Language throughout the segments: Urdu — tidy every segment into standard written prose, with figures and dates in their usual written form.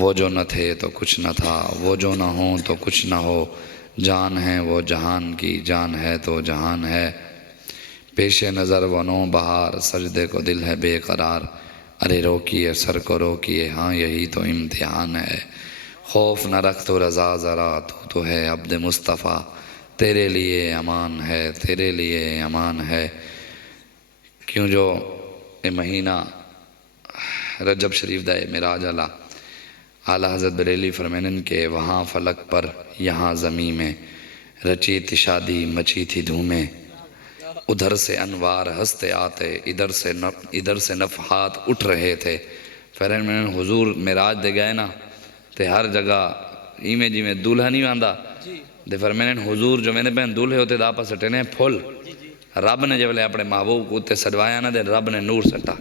وہ جو نہ تھے تو کچھ نہ تھا، وہ جو نہ ہوں تو کچھ نہ ہو، جان ہے وہ جہان کی، جان ہے تو جہان ہے، پیش نظر وہ نو بہار، سجدے کو دل ہے بے قرار، ارے روکیے سر کو روکیے، ہاں یہی تو امتحان ہے، خوف نہ رکھ تو رضا ذرا، تو ہے عبد مصطفیٰ، تیرے لیے امان ہے، تیرے لیے امان ہے۔ کیوں جو یہ مہینہ رجب شریف دا معراج والا، اعلیٰ حضرت بریلی فرمینن کے وہاں فلک پر یہاں زمین میں، رچی تھی شادی مچی تھی دھومیں، ادھر سے انوار ہنستے آتے، ادھر سے نفحات اٹھ رہے تھے۔ فرمینن حضور معراج دے گئے نا تے ہر جگہ ایمیں جی میں دولہا نہیں آندا دے، فرمینن حضور جو میں نے بہن دولہے ہوتے دا آپس سٹنے پھول، رب نے جب لے اپنے محبوب کو تے سجوایا نا دے، رب نے نور سٹا۔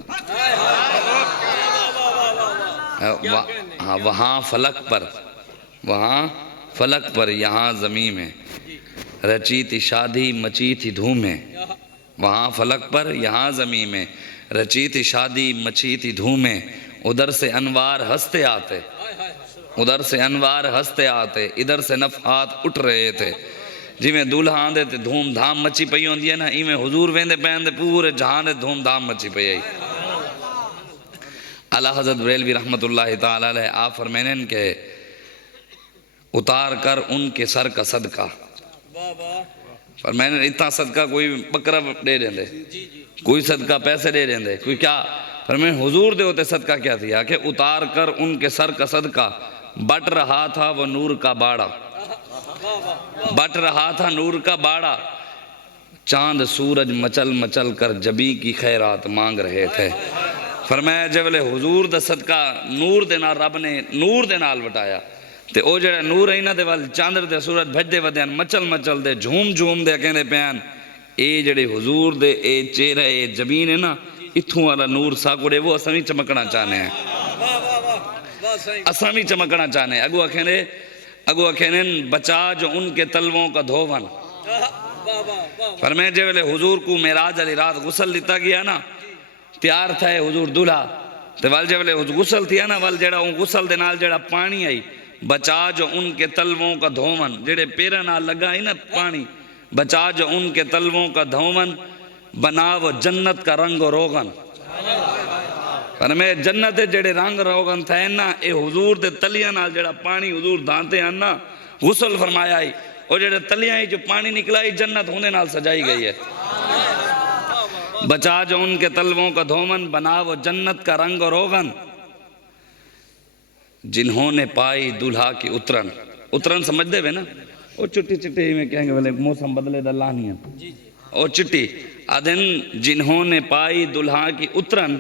وہاں فلک پر یہاں زمین میں، رچی تھی شادی مچی تھی دھومیں، وہاں فلک پر یہاں زمین میں، رچی تھی شادی مچی تھی دھومیں، ادھر سے انوار ہنستے آتے، ادھر سے انوار ہنستے آتے، ادھر سے نفحات اٹھ رہے تھے۔ جی میں دولہا آندے تے دھوم دھام مچی پئی ہوندی ہے نا، ایویں حضور ویندے پین دے پورے جہان دے دھوم دھام مچی پئی آئی۔ اعلیٰ حضرت بریلوی رحمت اللہ تعالیٰ علیہ آپ فرمینن کہ اتار کر ان کے سر کا صدقہ، فرمینن اتنا صدقہ کوئی بکرہ دے دیں دے، کوئی صدقہ پیسے دے دیں دے، کوئی کیا، فرمینن حضور دے ہوتے صدقہ کیا تھیا کہ اتار کر ان کے سر کا صدقہ، بٹ رہا تھا وہ نور کا باڑا، بٹ رہا تھا نور کا باڑا، چاند سورج مچل مچل کر جبی کی خیرات مانگ رہے تھے۔ فرمایا جب لے حضور دا صدقہ نور دے نال رب نے نور دے نال وٹایا تے او جڑا نور ہے نا دے وال چاندر دے سورج بھج دے ودیان مچل مچل دے جھوم جھوم دے کہنے پیان، اے جڑے حضور دے اے چہرہ اے جبین ہے نا، اتھوں والا نور ساکڑے وہ اساں بھی چمکنا چاہنے ہیں، اساں بھی چمکنا چاہنے ہیں۔ اگو اکھینن بچا جو ان کے تلووں کا دھوون، فرمائے جب لے حضور کو معراج علی رات غسل لیتا گیا نا، تیار تھا ہے حضور دولہا تے وال جب لے غسل تھیا نا، وال جڑا ان غسل دے نال جڑا پانی آئی، بچا جو ان کے تلووں کا دھوون، جڑے پیرہ نال لگا ہی نا پانی، بچا جو ان کے تلووں کا دھوون، بنا وہ جنت کا رنگ و روغن، فرمائے جنت جڑے رنگ روغن تھا ہے نا، اے حضور دے تلیاں نال جڑا پانی حضور دانتے ہیں نا، غسل فرمایا ہی، اور جڑے تلیاں ہی جو پانی نکلا ہی جنت ہونے نال سجائی گئی ہے۔ بچا جو ان کے تلووں کا دھومن، بنا وہ جنت کا رنگ و روغن، جنہوں نے پائی دلہا کی اترن، اترن سمجھ دے بے نا، او چٹی چٹی ہی میں کہیں گے بلے موسم بدلے دا اللہ نہیں ہے، او چٹی آدھن جنہوں نے پائی دلہا کی اترن،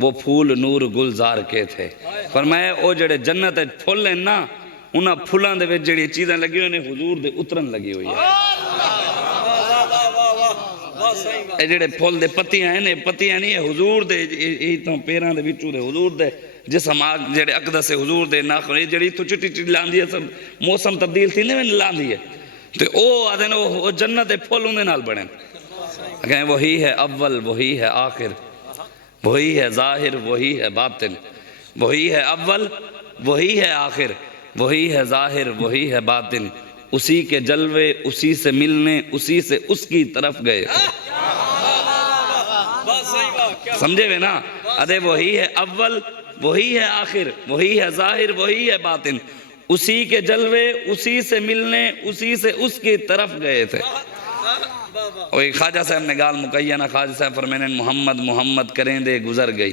وہ پھول نور گلزار کے تھے۔ فرمایا او جڑے جنت پھول ہیں نا، انہاں پھولان دے وچ جڑی چیزیں لگی ہوئے ہیں حضور دے اترن لگی ہوئی ہے۔ اے جڑے پھول دے پتیاں ہیں پتیاں نہیں ہے حضور دے، ایتوں پیران دے وچوں دے حضور دے، جسم آگ جڑے اقدس حضور دے ناخن، یہ جڑی تو چٹی چٹی لاندی ہے، سب موسم تبدیل تھی نہیں لاندی ہے، تو او آدھن او جنت پھول ہونے نال بڑھیں، کہیں وہی ہے اول وہی ہے آخر، وہی ہے ظاہر وہی ہے باطن، وہی ہے اول وہی ہے آخر، وہی ہے ظاہر وہی ہے باطن، اسی کے جلوے اسی سے ملنے اسی سے اس کی طرف گئے تھے۔ سمجھے ہوئے نا، ادھے وہی ہے اول وہی ہے آخر وہی ہے ظاہر وہی ہے باطن، اسی کے جلوے اسی سے ملنے اسی سے اس کی طرف گئے تھے۔ وہی خواجہ صاحب نے گال مکینہ، خواجہ صاحب فرمینن محمد محمد کریں دے گزر گئی،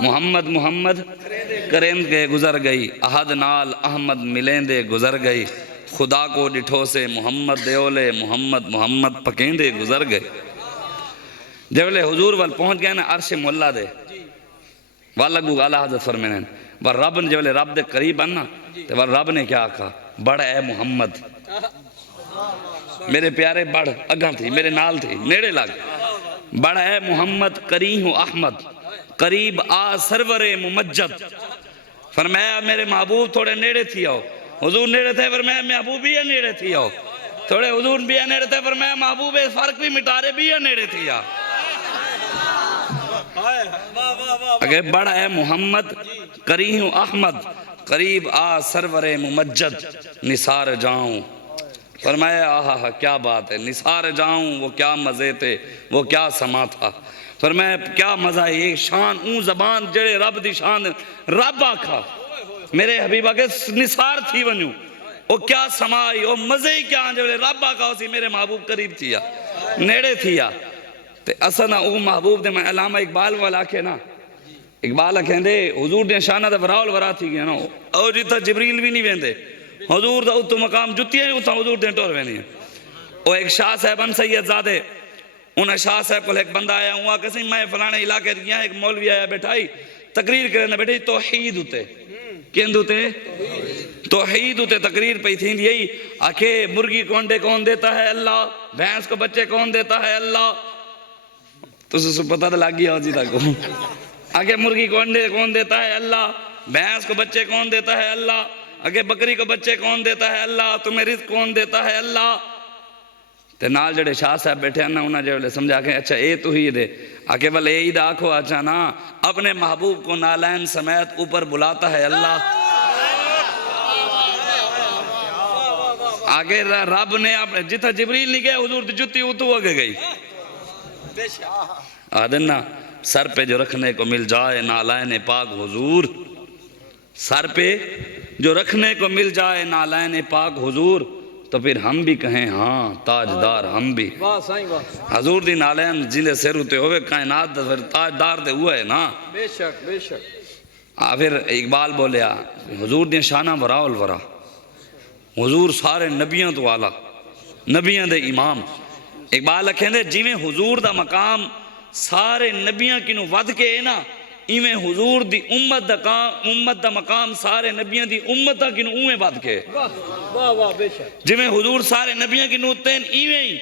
محمد محمد کریں دے گزر گئی، احد نال احمد ملیں دے گزر گئی، خدا کو ڈٹھو سے محمد دیولے محمد محمد پکیں دے گزر گئے۔ جب لے حضور وال پہنچ گئے نا عرش مولا دے والگو اعلیٰ حضرت فرمینن، ور رب نے جب لے رب دے قریب آنا تو ور رب نے کیا کہا، بڑھ اے محمد، میرے پیارے بڑھ، اگاں تھی میرے نال تھی نیڑے لگ، بڑھ اے محمد کریم احمد، قریب آ سرور ممجد، فرمایا میرے محبوب تھوڑے نیڑے تھی آؤ، حضور نیڑے تھے فرمایا محبوب بھی نیڑے تھی آؤ، تھوڑے حضور بھی نیڑے تھے فرمایا محبوب فرق بھی مٹارے بھی نیڑے تھی آؤ۔ اگر بڑا ہے محمد کریم احمد قریب آ سرور ممجد نثار جاؤں. فرمایا آہا کیا بات ہے، نثار جاؤں وہ کیا مزے تھے، وہ کیا سما تھا. فرمایا کیا مزہ ہے، ایک شان اون زبان جڑے رب دی شان رب آکھا میرے حبیبہ کے نثار تھی ونیوں. وہ کیا سمائی، وہ مزے ہی کیا جو رب آکھا اسی میرے محبوب قریب تھیا نیڑے تھیا. تے اسنا او محبوب دے میں علامہ اقبال والا کے نا اقبال کہیں دے حضور دے شانہ دے وراول ورا تھی گیا نا او جیتا جبریل بھی نہیں ویندے حضور دا اتو مقام جتی ہے اتھا حضور دے ٹور وینی ہے. او ایک شاہ صاحبان سید زادے انہیں شاہ صاحب کو ایک بندہ آیا ہوا کسی میں فلانے علاقے دیا ایک مولوی آیا بیٹھائی تقریر کرنے بیٹھائی توحید ہوتے کیند ہوتے توحید ہوتے تقریر پہ تھی یہی آکھے مرغی کو انڈے کون دیتا ہے اللہ، بھینس کو بچے کون دیتا ہے اللہ. تو سے پتہ تو لگ گیا ہوتی تھا کو آگے مرغی کو انڈے کون دیتا ہے اللہ، بھینس کو بچے کون دیتا ہے اللہ، آگے بکری کو بچے کون دیتا ہے اللہ، تمہیں رزق کون دیتا ہے اللہ. تے نال جڑے شاہ صاحب بیٹھے ہیں نا انہاں جڑے سمجھا کہ اچھا اے تو ہی دے آکے بل اے ہی دا آکھو اچھا نا اپنے محبوب کو نالین سمیت اوپر بلاتا ہے اللہ. آگے رب نے جتھا جبریل نہیں گئے حضور دی جتی اتو آگے گئی. آدھن نا سر پہ جو رکھنے کو مل جائے نالین پاک حضور، سر پہ جو رکھنے کو مل جائے نالین پاک حضور تو پھر ہم بھی کہیں ہاں تاجدار ہم بھی. حضور دی نالین جنہیں سر ہوتے ہوئے کائنات پھر تاجدار دے ہوا ہے نا. بے شک بے شک. پھر اقبال بولیا حضور دی شانہ وراول ورا، حضور سارے نبیوں تو آلہ نبیوں دے امام. اقبال کہیں دے جی میں حضور دا مقام سارے نبیوں کی نو ود کے ہے نا ایویں حضور دی امت دا مقام سارے نبیوں دی امت دا کی نو اویں ود کے. واہ واہ بے شک. جی میں حضور سارے نبیوں کی نو تین ایویں ہی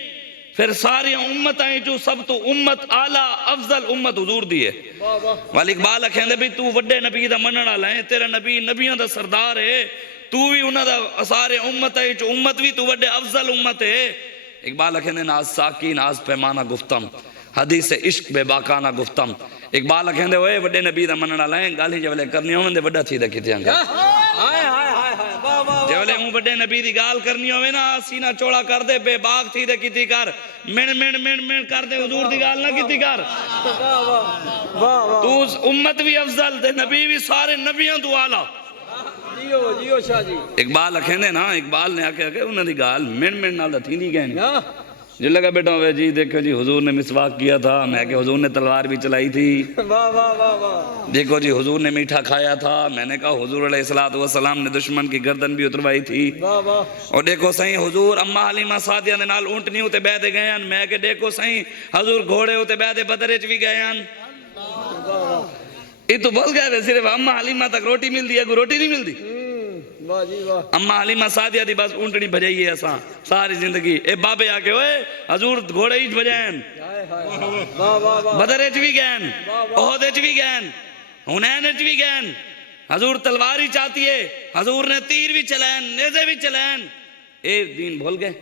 پھر ساری امت آئیں جو سب تو امت اعلیٰ افضل امت حضور دی ہے. والی اقبال کہیں دے بھی تو وڈے نبی دا مننا لائیں تیرا نبی نبیوں دا سردار ہے تو بھی انہاں دا سارے امت آئیں جو امت بھی تو وڈے افضل امت ہے. اقبال کہیں دے ناز ساکی ناز پیمانہ گفتم حدیث عشق بے باکانہ گفتم. اقبال کہیں دے ہوئے وڈے نبی دا مننا لائیں گالی جولے کرنی ہوئے دے وڈا تھی دا کیتے ہیں گا جولے ہوں وڈے نبی دی گال کرنی ہوئے نا سینہ چوڑا کر دے بے باک تھی دے کیتی کر من کر دے حضور دی گال نہ کیتی کر. تو امت بھی افضل دے نبی بھی سارے نبیوں تو آلہ. جیو شاہ جی. اقبال کہیں دے نا اقبال نے آکے انہوں دی گال من نال دا تھی نہیں کہنی جو لگا بیٹا ہوئے جی دیکھو جی حضور نے مسواک کیا تھا میں کہ حضور نے تلوار بھی چلائی تھی. دیکھو جی حضور نے میٹھا کھایا تھا میں نے کہا حضور علیہ السلام نے دشمن کی گردن بھی اتروائی تھی. اور دیکھو سہیں حضور اماں حلیمہ سعدیہ دے نال اونٹنی ہوتے بیدے گئے ہیں میں کہ دیکھو سہیں حضور گھوڑے ہوتے بیدے بدرچ بھی گئے ہیں. یہ تو بول گئے صرف اماں حلیمہ تک روٹی مل دی ہے کوئی روٹی نہیں مل دی. اماں حلیمہ سعدیہ دی بس اونٹنی بھجائی ہے اساں ساری زندگی. اے بابے آکے ہوئے حضور گھوڑے ہی بھجائیں بدرچ بھی گئیں احدچ بھی گئیں حنینچ بھی گئیں. حضور تلوار ہی چاہتی ہے حضور نے تیر بھی چلائیں نیزے بھی چلائیں. اے دین بھول گئے